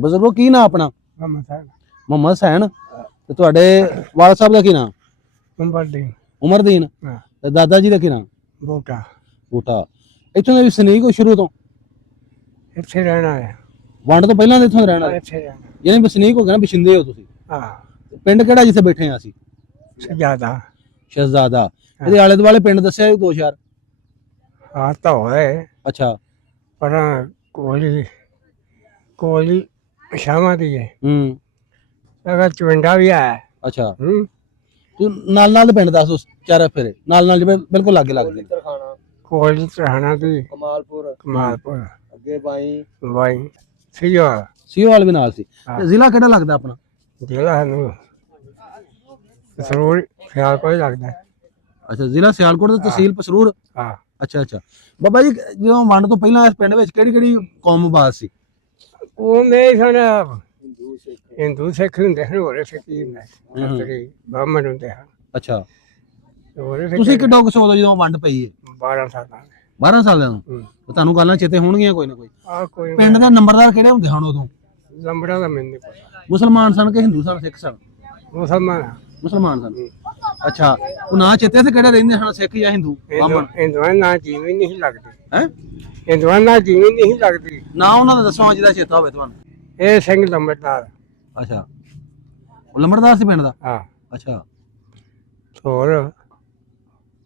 ਬਜ਼ੁਰਗੋ ਕੀ ਨਾਂ ਆਪਣਾ? ਮੁਹੰਮਦ ਹਸੈਨ। ਤੇ ਤੁਹਾਡੇ ਵਾਲਦ ਸਾਹਿਬ ਦਾ ਕੀ ਨਾਂ? ਉਮਰਦੀਨ। ਤੇ ਦਾਦਾ ਜੀ ਦਾ ਕੀ ਨਾਂ? ਬੂਟਾ। ਇੱਥੋਂ ਦੇ ਵਸਨੀਕ ਹੋ ਸ਼ੁਰੂ ਤੋਂ? ਇੱਥੇ ਰਹਿਣਾ ਹੈ, ਵੰਡ ਤੋਂ ਪਹਿਲਾਂ ਦੇ ਇੱਥੋਂ ਦੇ ਰਹਿਣ ਵਾਲੇ? ਇੱਥੇ ਰਹਿਣਾ। ਯਾਨੀ ਵਸਨੀਕ ਹੋ ਗਏ ਨਾ, ਬਸ਼ਿੰਦੇ ਹੋ ਤੁਸੀਂ। ਹਾਂ, ਪਿੰਡ ਕਿਹੜਾ ਜਿੱਥੇ ਬੈਠੇ ਆ ਅਸੀਂ? ਸ਼ਹਿਜ਼ਾਦਾ। ਇਹਦੇ ਆਲੇ ਦੁਆਲੇ ਪਿੰਡ ਦੱਸਿਆ ਜੀ 2 4? ਹਾਂ ਤਾਂ ਹੋਏ ਅੱਛਾ। ਪਰ ਕੋਲੀ ਸ਼ਾਮਾਂ ਦੀ ਹੈ। ਅਗਰ ਚਵਿੰਡਾ ਵੀ ਹੈ। ਅੱਛਾ। ਤੂੰ ਨਾਲ ਦੇ ਪਿੰਡ ਦੱਸ, ਚਾਰ ਫੇਰੇ ਨਾਲ ਜਿਵੇਂ ਬਿਲਕੁਲ ਲਾਗੇ ਲੱਗਦੇ। ਕੋਲੀ ਤਰਹਾਣਾ ਦੀ, ਕਮਾਲਪੁਰ ਅੱਗੇ ਬਾਈ ਸੀਓ ਵਾਲ ਵੀ ਨਾਲ ਸੀ। ਤੇ ਜ਼ਿਲ੍ਹਾ ਕਿਹੜਾ ਲੱਗਦਾ ਆਪਣਾ? ਜ਼ਿਲ੍ਹਾ ਸਾਨੂੰ ਸਰੂਰ ਸਿਆਲਕੋਟ ਲੱਗਦਾ। ਅੱਛਾ, ਜ਼ਿਲ੍ਹਾ ਸਿਆਲਕੋਟ ਤੇ ਤਹਿਸੀਲ ਪਸਰੂਰ। ਹਾਂ। ਅੱਛਾ। ਬਾਬਾ ਜੀ ਜਦੋਂ ਵੰਡ ਤੋਂ ਪਹਿਲਾਂ ਇਸ ਪਿੰਡ ਵਿੱਚ ਕਿਹੜੀ ਕੌਮ ਆਬਾਦ ਸੀ? ਉਹ ਮੇਰੇ ਸਨ ਹਿੰਦੂ ਸਿੱਖ ਹੁੰਦੇ ਹਨ, ਹੋਰ ਸਿੱਖੀ ਹੁੰਦੇ ਬ੍ਰਾਹਮਣ ਹੁੰਦੇ ਹਨ। ਅੱਛਾ। ਤੁਸੀਂ ਕਿੱਡੋ ਕੁ ਸੋਚਦੇ ਜਦੋਂ ਵੰਡ ਪਈ ਹੈ? 12 ਸਾਲਾਂ 12 ਸਾਲਾਂ ਨੂੰ? ਤੁਹਾਨੂੰ ਗੱਲਾਂ ਚੇਤੇ ਹੋਣਗੀਆਂ ਕੋਈ ਨਾ ਕੋਈ। ਕੋਈ ਪਿੰਡ ਦਾ ਨੰਬਰਦਾਰ ਕਿਹੜੇ ਹੁੰਦੇ ਹਨ ਉਦੋਂ? ਲੰਬੜਾ ਦਾ ਮੈਨੂੰ ਨਹੀਂ ਪਤਾ। ਮੁਸਲਮਾਨ ਸਨ ਕਿ ਹਿੰਦੂ ਸਨ, ਸਿੱਖ ਸਨ? ਮੁਸਲਮਾਨ ਸਨ। ਅੱਛਾ, ਉਹ ਨਾਂ ਚੇਤੇ ਤੇ ਕਿਹੜੇ ਰਹਿੰਦੇ ਹਨ, ਸਿੱਖ ਜਾਂ ਹਿੰਦੂ? ਹਿੰਦੂਆਂ ਨਾਲ ਜੀਵੀ ਨਹੀਂ ਲੱਗਦੀ। ਹੈ? ਹਿੰਦੂਆਂ ਨਾਲ ਜੀਵੀ ਨਹੀਂ ਲੱਗਦੀ। ਨਾ ਉਹਨਾਂ ਦਾ ਦੱਸੋ ਜਿਹਦਾ ਚੇਤਾ ਹੋਵੇ ਤੁਹਾਨੂੰ। ਇਹ ਸਿੰਘ ਲੰਬੜਦਾਰ। ਅੱਛਾ, ਉਹ ਲੰਬੜਦਾਰ ਸੀ ਪਿੰਡ ਦਾ? ਹਾਂ। ਅੱਛਾ। ਹੋਰ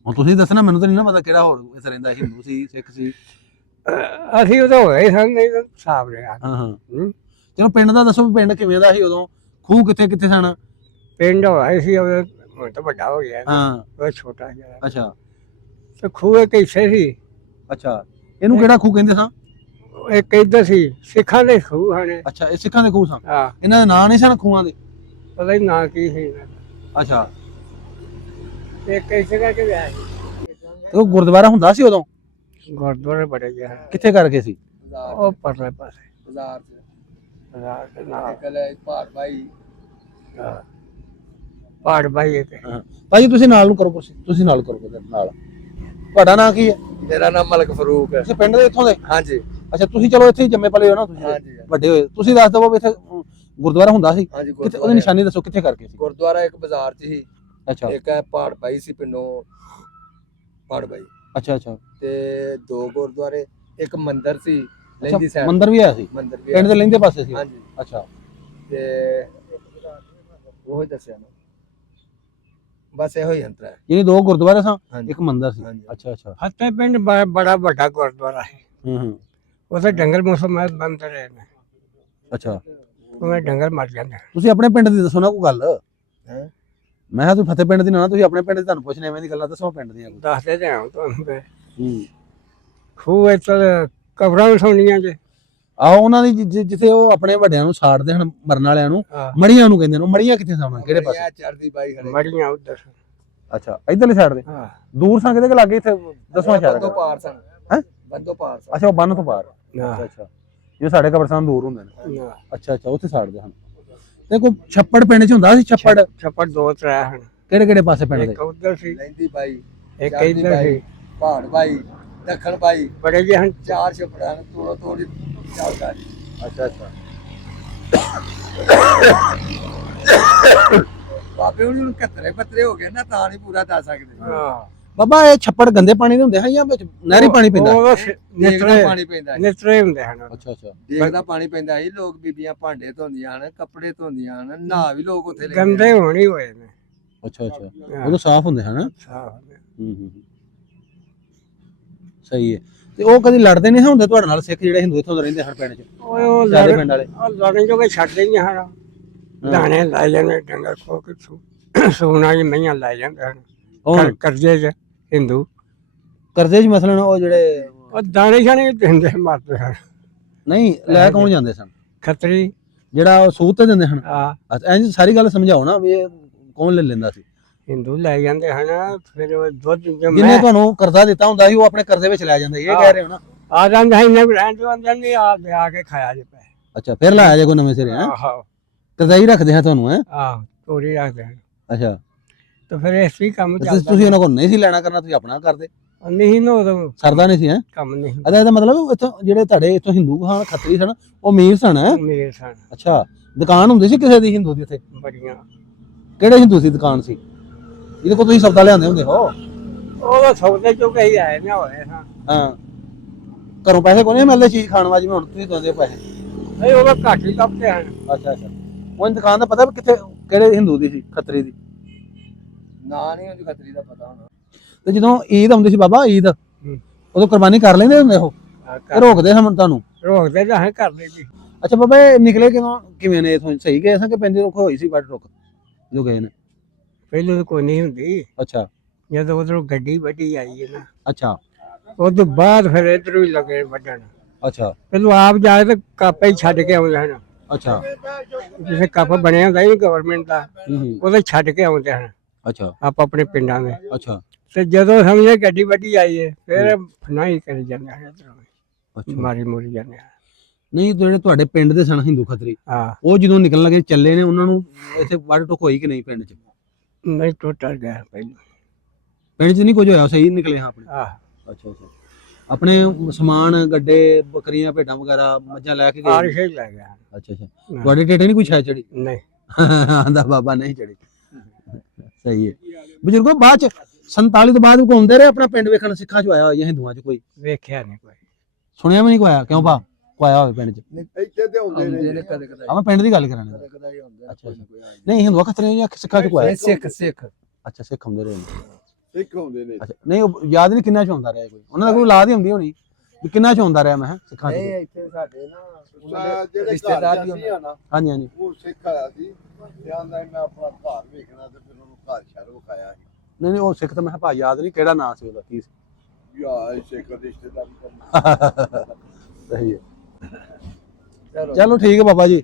ਹੁਣ ਤੁਸੀਂ ਦੱਸਣਾ, ਮੈਨੂੰ ਤਾਂ ਨਹੀਂ ਨਾ ਪਤਾ ਕਿਹੜਾ ਹੋਰ ਇੱਥੇ ਰਹਿੰਦਾ, ਹਿੰਦੂ ਸੀ, ਸਿੱਖ ਸੀ? ਅਸੀਂ ਉਦੋਂ ਹੋਏ ਸਨ, ਨਹੀਂ ਤਾਂ ਸਾਫ ਰਿਹਾ। ਹਾਂ। ਚਲੋ ਪਿੰਡ ਦਾ ਦੱਸੋ, ਪਿੰਡ ਕਿਵੇਂ ਦਾ ਸੀ ਉਦੋਂ? ਖੂਹ ਕਿੱਥੇ ਸਨ? ਪਿੰਡ ਹੋਇਆ ਸੀ ਹੁਣ ਤਾਂ ਵੱਡਾ ਹੋ ਗਿਆ। ਹਾਂ, ਉਹ ਛੋਟਾ ਜਿਹਾ। ਅੱਛਾ। ਤੇ ਖੂਹ ਇੱਕ ਹਿੱਸੇ ਸੀ। ਅੱਛਾ, ਇਹਨੂੰ ਕਿਹੜਾ ਖੂਹ ਕਹਿੰਦੇ ਸਾਂ? ਇੱਕ ਇੱਧਰ ਸੀ, ਸਿੱਖਾਂ ਦੇ ਖੂਹ ਹਨ। ਅੱਛਾ, ਇਹ ਸਿੱਖਾਂ ਦੇ ਖੂਹ ਸਨ? ਹਾਂ। ਇਹਨਾਂ ਦੇ ਨਾਂ ਨਹੀਂ ਸਨ ਖੂਹਾਂ ਦੇ? ਪਤਾ ਹੀ ਨਾਂ ਕੀ ਸੀ। ਅੱਛਾ। ਇੱਕ ਇਸੇ ਕਰਕੇ ਗਿਆ ਸੀ। ਉਹ ਗੁਰਦੁਆਰਾ ਹੁੰਦਾ ਸੀ ਉਦੋਂ? ਗੁਰਦੁਆਰੇ ਬੜੇ ਗਿਆ। ਕਿੱਥੇ ਕਰਕੇ ਸੀ? ਉਹ ਪਰਲੇ ਪਾਸੇ ਬਾਜ਼ਾਰ ਦੇ ਨਾਲ। ਪਹਾੜ ਬਾਈ ਇੱਕ। ਭਾਜੀ ਤੁਸੀਂ ਨਾਲ ਨੂੰ ਕਰੋ ਕੁਰਸੀ, ਤੁਸੀਂ ਨਾਲ ਕਰੋ ਨਾਲ। ਤੁਹਾਡਾ ਨਾਂ ਕੀ ਹੈ? ਮੇਰਾ ਨਾਮ ਮਲਕ ਫਰੂਕ ਹੈ। ਤੁਸੀਂ ਪਿੰਡ ਦੇ ਇੱਥੋਂ ਦੇ? ਹਾਂਜੀ। ਅੱਛਾ, ਤੁਸੀਂ ਚਲੋ ਇੱਥੇ ਹੀ ਜੰਮੇ ਪਲੇ ਹੋ ਨਾ ਤੁਸੀਂ? ਹਾਂਜੀ। ਵੱਡੇ ਹੋਏ। ਤੁਸੀਂ ਦੱਸ ਦਿਓ ਵੀ ਇੱਥੇ ਗੁਰਦੁਆਰਾ ਹੁੰਦਾ ਸੀ? ਹਾਂਜੀ। ਕਿੱਥੇ ਉਹਦੀ ਨਿਸ਼ਾਨੀ ਦੱਸੋ, ਕਿੱਥੇ ਕਰਕੇ ਸੀ? ਗੁਰਦੁਆਰਾ ਇੱਕ ਬਾਜ਼ਾਰ 'ਚ ਸੀ। ਅੱਛਾ। ਇੱਕ ਹੈ ਪਹਾੜ ਬਾਈ ਸੀ ਪਿੰਡੋਂ, ਪਹਾੜ ਬਾਈ। ਅੱਛਾ। ਤੇ 2 ਗੁਰਦੁਆਰੇ, ਇੱਕ ਮੰਦਿਰ ਸੀ ਲਹਿੰਦੀ ਸਾਹਿਬ। ਮੰਦਿਰ ਵੀ ਆਇਆ ਸੀ ਪਿੰਡ ਦੇ ਲਹਿੰਦੇ ਪਾਸੇ ਸੀ? ਹਾਂਜੀ। ਅੱਛਾ। ਤੇ ਉਹ ਹੀ ਦੱਸਿਆ ਨਾ, ਬਸ ਇਹੋ ਹੀ ਅੰਤਰ ਹੈ। ਯਾਨੀ 2 ਗੁਰਦੁਆਰੇ ਸਨ, ਇੱਕ ਮੰਦਿਰ ਸੀ। ਅੱਛਾ। ਫਤਿਹ ਪਿੰਡ ਬੜਾ ਵੱਡਾ ਗੁਰਦੁਆਰਾ ਹੈ। ਉੱਥੇ ਡੰਗਰ ਮੁਸਲਮਾਨ ਬੰਦ ਰਹੇ ਨੇ। ਅੱਛਾ। ਉਹ ਡੰਗਰ ਮਰ ਜਾਂਦੇ। ਤੁਸੀਂ ਆਪਣੇ ਪਿੰਡ ਦੀ ਦੱਸੋ ਨਾ ਕੋਈ ਗੱਲ। ਹੈ ਮੈਂ ਕਿਹਾ ਤੁਸੀਂ ਫਤਿਹ ਪਿੰਡ ਦੀ ਨਾ, ਤੁਸੀਂ ਆਪਣੇ ਪਿੰਡ ਦੀ, ਤੁਹਾਨੂੰ ਪੁੱਛਣੇ ਐਵੇਂ ਦੀ ਗੱਲਾਂ ਦੱਸੋ ਪਿੰਡ ਦੀਆਂ। ਦੱਸਦੇ ਤੇ ਹਾਂ ਤੁਹਾਨੂੰ। ਖੂਹ ਇੱਥੇ ਕਬਰਾਂ ਵੀ ਸੋਣੀਆਂ ਜੇ। ਆਹੋ, ਉਹਨਾਂ ਦੀ ਜਿੱਥੇ ਉਹ ਆਪਣੇ ਵੱਡਿਆਂ ਨੂੰ ਸਾੜਦੇ ਹਨ, ਮਰਨ ਵਾਲਿਆਂ ਨੂੰ, ਮੜੀਆਂ ਨੂੰ ਕਹਿੰਦੇ ਨੇ। ਮੜੀਆਂ ਕਿੱਥੇ ਸਨ, ਕਿਹੜੇ ਪਾਸੇ? ਚੜਦੀ ਬਾਈ ਖੜੇ। ਮੜੀਆਂ ਉੱਧਰ। ਅੱਛਾ, ਇਧਰਲੇ ਸਾਈਡ ਦੇ? ਹਾਂ। ਦੂਰ ਸਾਂ ਕਿਤੇ ਲਾਗੇ? ਇੱਥੇ 10ਵਾਂ ਸ਼ਹਿਰ ਬੰਦੋ ਪਾਰ ਸਨ। ਹੈ? ਬੰਦੋ ਪਾਰ ਸਨ। ਅੱਛਾ, ਉਹ ਬੰਨ ਤੋਂ ਪਾਰ। ਅੱਛਾ। ਜੇ ਸਾਡੇ ਕਬਰਸਤਾਨ ਦੂਰ ਹੁੰਦੇ ਨੇ। ਅੱਛਾ, ਉੱਥੇ ਸਾੜਦੇ ਹਨ। ਤੇ ਕੋਈ ਛੱਪੜ ਪਿੰਡ 'ਚ ਹੁੰਦਾ ਸੀ? ਛੱਪੜ 2 3 ਹਨ। ਕਿਹੜੇ ਪਾਸੇ ਪਿੰਡ ਦੇ? ਇੱਕ ਉੱਧਰ ਸੀ, ਲਹਿੰਦੀ ਬਾਈ, ਇੱਕ ਇੱਧਰ ਸੀ। ਪਹਾੜ ਬਾਈ, ਦੱਖਣ ਬਾਈ, ਬੜੇ ਜਿਹੇ ਹਨ। 4 ਛੱਪੜਾਂ ਨੂੰ ਤੋੜੀ ਚੱਲਦਾ। ਅੱਛਾ। ਬਾਬੇ ਹੁਣ 71 ਪੱਤਰੇ ਹੋ ਗਏ ਨਾ, ਤਾਂ ਨਹੀਂ ਪੂਰਾ ਦੱਸ ਸਕਦੇ। ਹਾਂ। ਬਾਬਾ ਇਹ ਛੱਪੜ ਗੰਦੇ ਪਾਣੀ ਦੇ ਹੁੰਦੇ ਹਨ ਜਾਂ ਵਿੱਚ ਨਹਿਰੀ ਪਾਣੀ ਪੈਂਦਾ? ਦੇਖਦਾ ਪਾਣੀ ਪੈਂਦਾ। ਨਿਤਰੇ ਹੁੰਦੇ ਹਨ। ਅੱਛਾ। ਦੇਖਦਾ ਪਾਣੀ ਪੈਂਦਾ ਸੀ। ਲੋਕ ਬੀਬੀਆਂ ਭਾਂਡੇ ਧੋਂਦੀਆਂ ਹਨ, ਕੱਪੜੇ ਧੋਂਦੀਆਂ ਹਨ, ਨਹਾ ਵੀ ਲੋਕ ਉੱਥੇ ਲੈ ਗੰਦੇ ਹੋਣੇ ਹੋਏ ਨੇ। ਅੱਛਾ। ਉਦੋਂ ਸਾਫ਼ ਹੁੰਦੇ ਹਨ। ਸਹੀ ਹੈ। ਤੇ ਉਹ ਕਦੀ ਲੜਦੇ ਨਹੀਂ ਹੁੰਦੇ ਤੁਹਾਡੇ ਨਾਲ, ਸਿੱਖ ਜਿਹੜੇ ਹਿੰਦੂ ਇੱਥੋਂ ਦੇ ਰਹਿੰਦੇ ਹਨ ਪਿੰਡ 'ਚ? ਉਹ ਸਾਡੇ ਪਿੰਡ ਵਾਲੇ ਲੜਨ ਜੋਗੇ ਛੱਡਦੇ ਨਹੀਂ ਹਨ। ਦਾਣੇ ਲੈ ਜਾਂਦੇ ਡੰਗਰ ਖੋ ਕੇ ਸੂਣਾ ਜੀ ਮਈਆਂ ਲੈ ਜਾਂਦੇ ਹਨ। ਕਰਜ਼ੇ 'ਚ ਹਿੰਦੂ ਕਰਜ਼ੇ 'ਚ ਮਸਲਨ ਉਹ ਜਿਹੜੇ ਉਹ ਦਾਣੇ ਛਾਣੇ ਦਿੰਦੇ ਮਰਦੇ ਹਨ। ਨਹੀਂ, ਲੈ ਕੌਣ ਜਾਂਦੇ ਸਨ? ਖੱਤਰੀ ਜਿਹੜਾ ਉਹ ਸੂਤ ਤੇ ਦਿੰਦੇ ਹਨ? ਹਾਂ। ਅੱਛਾ, ਇੰਜ ਸਾਰੀ ਗੱਲ ਸਮਝਾਓ ਨਾ ਵੀ ਇਹ ਕੌਣ ਲੈ ਲੈਂਦਾ ਸੀ? ਹਿੰਦੂ ਲੈ ਜਾਂਦੇ ਹਨ। ਫਿਰ ਉਹ ਦੁੱਧ ਜਿਹਨੇ ਤੁਹਾਨੂੰ ਕਰਜ਼ਾ ਦਿੱਤਾ ਹੁੰਦਾ ਸੀ ਉਹ ਆਪਣੇ ਕਰਜ਼ੇ ਵਿੱਚ ਲੈ ਜਾਂਦੇ, ਇਹ ਕਹਿ ਰਹੇ ਹੋ ਨਾ? ਆ ਜਾਂਦਾ ਇੰਨੇ ਰਹਿਣ ਤੋਂ ਆਂਦੇ ਨਹੀਂ ਆ ਕੇ ਖਾਇਆ ਜੇ ਪੈ। ਅੱਛਾ, ਫਿਰ ਲਾਇਆ ਜੇ ਕੋਈ ਨਵੇਂ ਸਿਰੇ? ਹੈ, ਕਰਜ਼ਾ ਹੀ ਰੱਖਦੇ ਆ ਤੁਹਾਨੂੰ? ਹੈ, ਤੋਰੀ ਰੱਖਦੇ ਹਨ। ਅੱਛਾ। ਤੇ ਫਿਰ ਇਸ ਵੀ ਕੰਮ ਚੱਲਦਾ। ਤੁਸੀਂ ਉਹਨਾਂ ਕੋਲ ਨਹੀਂ ਸੀ ਲੈਣਾ ਕਰਨਾ, ਤੁਸੀਂ ਆਪਣਾ ਕਰਦੇ? ਨਹੀਂ ਨਾ ਉਦੋਂ ਸਰਦਾ ਨਹੀਂ ਸੀ ਹੈ। ਕੰਮ ਨਹੀਂ ਇਹਦਾ ਮਤਲਬ ਇੱਥੋਂ ਜਿਹੜੇ ਤੁਹਾਡੇ ਇੱਥੋਂ ਹਿੰਦੂ ਹਨ ਖੱਤਰੀ ਸਨ ਉਹ ਅਮੀਰ ਸਨ ਹੈਂ? ਮੇਰੇ ਸਨ ਅੱਛਾ ਦੁਕਾਨ ਹੁੰਦੀ ਸੀ ਕਿਸੇ ਦੀ ਹਿੰਦੂ ਦੀ ਇੱਥੇ? ਬੜੀਆਂ। ਕਿਹੜੇ ਹਿੰਦੂ ਦੀ ਦੁਕਾਨ ਸੀ ਜਿਹਦੇ ਕੋਲ ਤੁਸੀਂ ਸੌਦਾ ਲਿਆਉਂਦੇ ਹੁੰਦੇ ਹੋ? ਉਹ ਸੌਦੇ ਚੋਂ ਕਹੀ ਆਏ ਨਾ ਹੋਏ ਹਾਂ। ਹਾਂ ਘਰੋਂ ਪੈਸੇ ਕੋਈ ਨਹੀਂ ਮਿਲਦੇ ਚੀਜ਼ ਖਾਣ ਵਾਲੀ? ਹੁਣ ਤੁਸੀਂ ਦਿੰਦੇ ਪੈਸੇ? ਨਹੀਂ ਉਹ ਘੱਟ ਹੀ ਲੱਭਦੇ ਹਨ। ਅੱਛਾ ਅੱਛਾ ਉਹ ਦੁਕਾਨ ਦਾ ਪਤਾ ਵੀ ਕਿੱਥੇ ਕਿਹੜੇ ਹਿੰਦੂ ਦੀ ਸੀ ਖੱਤਰੀ ਦੀ? ਨਾ ਨਹੀਂ ਉਹਦੀ ਖੱਤਰੀ ਦਾ ਪਤਾ ਹੋਣਾ। ਤੇ ਜਦੋਂ ਈਦ ਆਉਂਦੀ ਸੀ ਬਾਬਾ ਈਦ ਉਦੋਂ ਕੁਰਬਾਨੀ ਕਰ ਲੈਂਦੇ ਹੁੰਦੇ ਉਹ? ਰੋਕਦੇ ਸਨ ਤੁਹਾਨੂੰ? ਰੋਕਦੇ ਤਾਂ ਹੈ ਕਰਦੇ ਜੀ। ਅੱਛਾ ਬਾਬਾ ਇਹ ਨਿਕਲੇ ਕਿਵੇਂ ਨੇ ਇਥੋਂ? ਸਹੀ ਗਏ ਸਾਂ ਕਿ ਪਿੰਡ ਰੁਕ ਹੋਈ ਸੀ ਵੱਢ ਰੁਕ ਜੋ ਗਏ ਨੇ? ਪਹਿਲਾਂ ਤਾਂ ਕੋਈ ਨਹੀਂ ਹੁੰਦੀ। ਅੱਛਾ ਜਦੋਂ ਉਧਰੋਂ ਗੱਡੀ ਵੱਡੀ ਆਈ ਹੈ ਨਾ ਅੱਛਾ ਉਹ ਤੋਂ ਬਾਅਦ ਫਿਰ ਇੱਧਰੋਂ ਹੀ ਲੱਗੇ ਵੱਢਣ। ਅੱਛਾ ਪਹਿਲਾਂ ਆਪ ਜਾ ਕੇ ਤੇ ਕਾਪੇ ਹੀ ਛੱਡ ਕੇ ਆਉਂਦੇ ਹਨ। ਅੱਛਾ ਜਿਵੇਂ ਕੱਪ ਬਣਿਆ ਹੁੰਦਾ ਹੀ ਗਵਰਨਮੈਂਟ ਦਾ ਉਹਦੇ ਛੱਡ ਕੇ ਆਉਂਦੇ ਹਨ ਅੱਛਾ ਆਪ ਆਪਣੇ ਪਿੰਡਾਂ ਦੇ। ਅੱਛਾ ਤੇ ਜਦੋਂ ਸਮਝੇ ਗੱਡੀ ਵੱਡੀ ਆਈ ਹੈ ਫਿਰ ਫਨਾਈ ਕਰੀ ਜਾਂਦੇ ਹਨ ਇੱਧਰੋਂ ਅੱਛਾ ਮਾਰੀ ਮੋਰੀ ਜਾਂਦੇ ਹਨ। ਨਹੀਂ ਜਿਹੜੇ ਤੁਹਾਡੇ ਪਿੰਡ ਦੇ ਸਨ ਹਿੰਦੂ ਖੱਤਰੀ ਹਾਂ ਉਹ ਜਦੋਂ ਨਿਕਲਣ ਲੱਗੇ ਚੱਲੇ ਨੇ ਉਹਨਾਂ ਨੂੰ ਇੱਥੇ ਵੱਢ ਟੁੱਕ ਹੋਈ ਕਿ ਨਹੀਂ ਪਿੰਡ 'ਚ? ਨਹੀਂ ਟੁੱਟ ਗਿਆ ਪਹਿਲਾਂ। ਪਿੰਡ 'ਚ ਨਹੀਂ ਕੁਝ ਹੋਇਆ ਸਹੀ ਨਿਕਲੇ ਹਾਂ ਆਪਣੇ? ਆਹ ਅੱਛਾ ਅੱਛਾ ਆਪਣੇ ਸਮਾਨ ਗੱਡੇ ਬੱਕਰੀਆਂ ਭੇਡਾਂ ਵਗੈਰਾ ਮੱਝਾਂ ਲੈ ਕੇ ਗਏ? ਆਰਿਸ਼ ਹੀ ਲੈ ਗਿਆ। ਅੱਛਾ ਅੱਛਾ ਤੁਹਾਡੇ ਟੇਟੇ ਨਹੀਂ ਕੋਈ ਛਾਇ ਚੜੀ? ਨਹੀਂ ਆਂਦਾ ਬਾਬਾ ਨਹੀਂ ਚੜੀ। ਸਹੀ ਹੈ ਬਜ਼ੁਰਗੋ। ਬਾਅਦ ਚ 47 ਤੋਂ ਬਾਅਦ ਘੁੰਮਦੇ ਰਹੇ ਆਪਣਾ ਪਿੰਡ ਵੇਖਣ? ਸਿੱਖਾਂ ਚ ਆਇਆ ਜਾਂ ਹਿੰਦੂਆਂ ਚ ਕੋਈ ਵੇਖਿਆ ਨਹੀਂ ਕੋਈ। ਸੁਣਿਆ ਵੀ ਨਹੀਂ ਕੋਈ ਆਇਆ? ਕਿਉਂ ਭਾ ਕੋਈ ਆਇਆ ਹੋਵੇ ਪਿੰਡ ਚ? ਇੱਥੇ ਤੇ ਹੁੰਦੇ ਨੇ ਕਦੇ ਕਦੇ। ਮੈਂ ਪਿੰਡ ਦੀ ਗੱਲ ਕਰਾਂਗਾ। ਕਦੇ ਹੀ ਹੁੰਦੇ। ਅੱਛਾ ਨਹੀਂ ਹਿੰਦੂਆਂ ਖੱਤਰੀਆਂ ਜਾਂ ਸਿੱਖਾਂ ਚ ਕੋਈ ਆਇਆ? ਸਿੱਖ ਅੱਛਾ ਸਿੱਖ ਹੁੰਦੇ ਰਹੇ ਨੇ। ਸਿੱਖ ਹੁੰਦੇ ਨੇ। ਅੱਛਾ ਨਹੀਂ ਉਹ ਯਾਦ ਨਹੀਂ ਕਿੰਨਾ ਚ ਹੁੰਦਾ ਰਿਹਾ ਕੋਈ? ਉਹਨਾਂ ਦਾ ਕੋਈ ਔਲਾਦ ਹੀ ਹੁੰਦੀ ਹੋਣੀ ਵੀ ਕਿੰਨਾ ਚ ਹੁੰਦਾ ਰਿਹਾ? ਮੈਂ ਕਿਹਾ ਸਿੱਖਾਂ ਚ। ਨਹੀਂ ਇੱਥੇ ਸਾਡੇ ਨਾ ਜਿਹੜੇ ਰਿਸ਼ਤੇਦਾਰ ਵੀ ਆ ਨਾ ਹਾਂਜੀ ਹਾਂਜੀ ਉਹ ਸਿੱਖ ਆਇਆ ਸੀ ਤੇ ਆਂਦਾ ਮੈਂ ਆਪਣਾ ਘਰ ਵੇਖਣਾ ਤੇ ਫਿਰ ਉਹਨੂੰ ਘਰ ਸ਼ਹਿਰ ਵਿਖਾਇਆ ਸੀ। ਨਹੀਂ ਨਹੀਂ ਉਹ ਸਿੱਖ ਤਾਂ ਮੈਂ ਕਿਹਾ ਭਾ ਯਾਦ ਨਹੀਂ ਕਿਹੜਾ ਨਾਂ ਸੀ ਉਹਦਾ ਕੀ ਸੀ? ਯਾ ਸਿੱਖ ਰਿਸ਼ਤੇਦਾਰ ਸਹੀ ਹੈ ਚਲੋ ਠੀਕ ਹੈ ਬਾਬਾ ਜੀ।